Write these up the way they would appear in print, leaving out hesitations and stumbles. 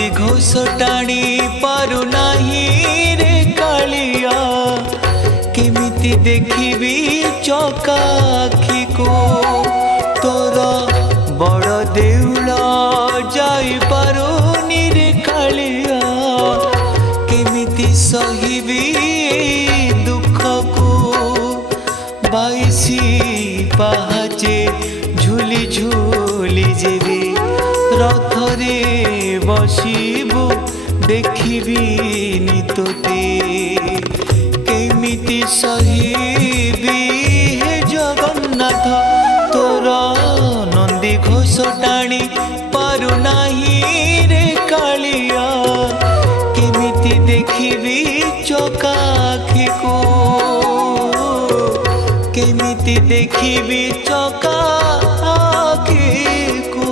नंदी घोष टाणी पारु नाही रे कालिया केमिति देखिबी चका आखि को तोर बड़ देउल जाई पारुनी रे कालिया केमिति सहिबी दुख को बाईसी पाहाचे झुली झुली जेबी रथरे बसिबु देखिबी तोते केमिति सहिबी हे जगन्नाथ तोर नंदी घोष टाणी पारु नाही रे कालिया केमिति देखिबी चका आखि को केमिति देखिबी चका आखि को।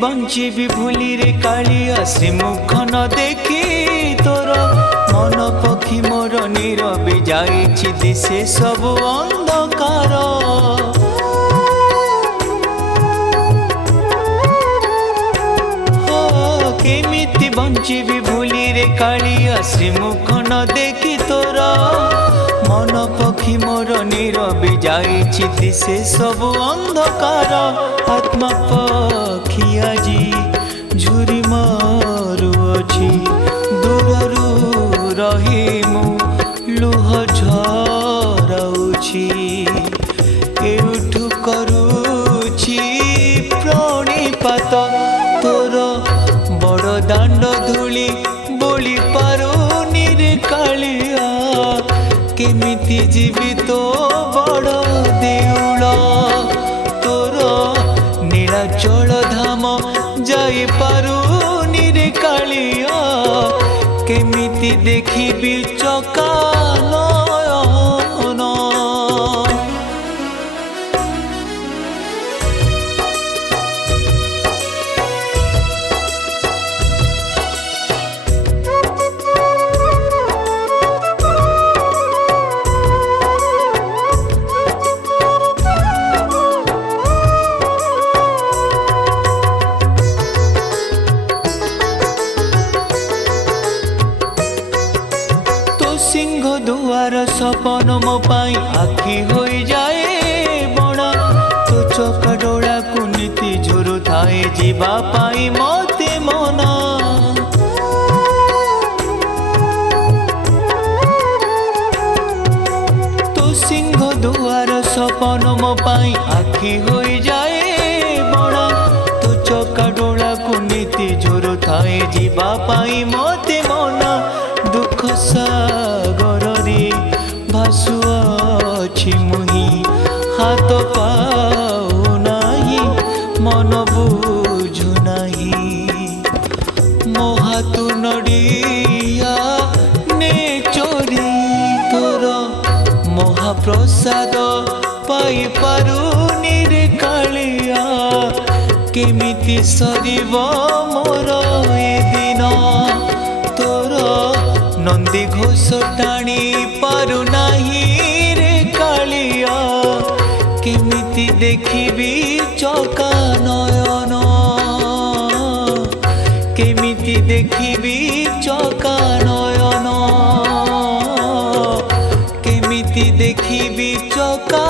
बंची भूली रे कालिया श्रीमुख न देखी तोर मन पक्षी मोर नीरबी जाइछि दिशे सब अंधकार केमिति बंची भूली रे कालिया श्रीमुख न देखी तोर मन पक्षी मोर नीरबी जाइछि दिशे सब अंधकार आत्मा पक्षी आजी झुरी मारुअछि दूररू रही मु लुह झराउछि एठु करुछि प्रणिपात तोर बड़ दांड धूली बोली पारुनी रे कालिया केमिति जीवी तो बड़ देउल तोर नीलाचल धाम जाई पारुनी रे कालिया केमिति देखिबी चका नयन। सिंह दुआर सपन मो पाई आखि होई जाए बड़ा तो चका डोला कुनीति झुरु थाए जीवा पाई मते मना तो सिंह दुआर सपन मो पाई आखि होई जाए बड़ा तो चका डोला कुनीति झुरु थाए जीवा पाई मते मना दुख सागर रे भासुअछि मुहि हाथ पाऊ नाही मन बुझु नाही मो हाथ नड़िया ने चोरी तोर महाप्रसाद पाई पारुनी रे कालिया केमिति सरिब मोर ए दिन तोर नंदी घोष टाणी पारु नाही रे कालिया केमिति देखिबी चका नयन केमिति देखिबी चका नयन केमिति देखिबी चका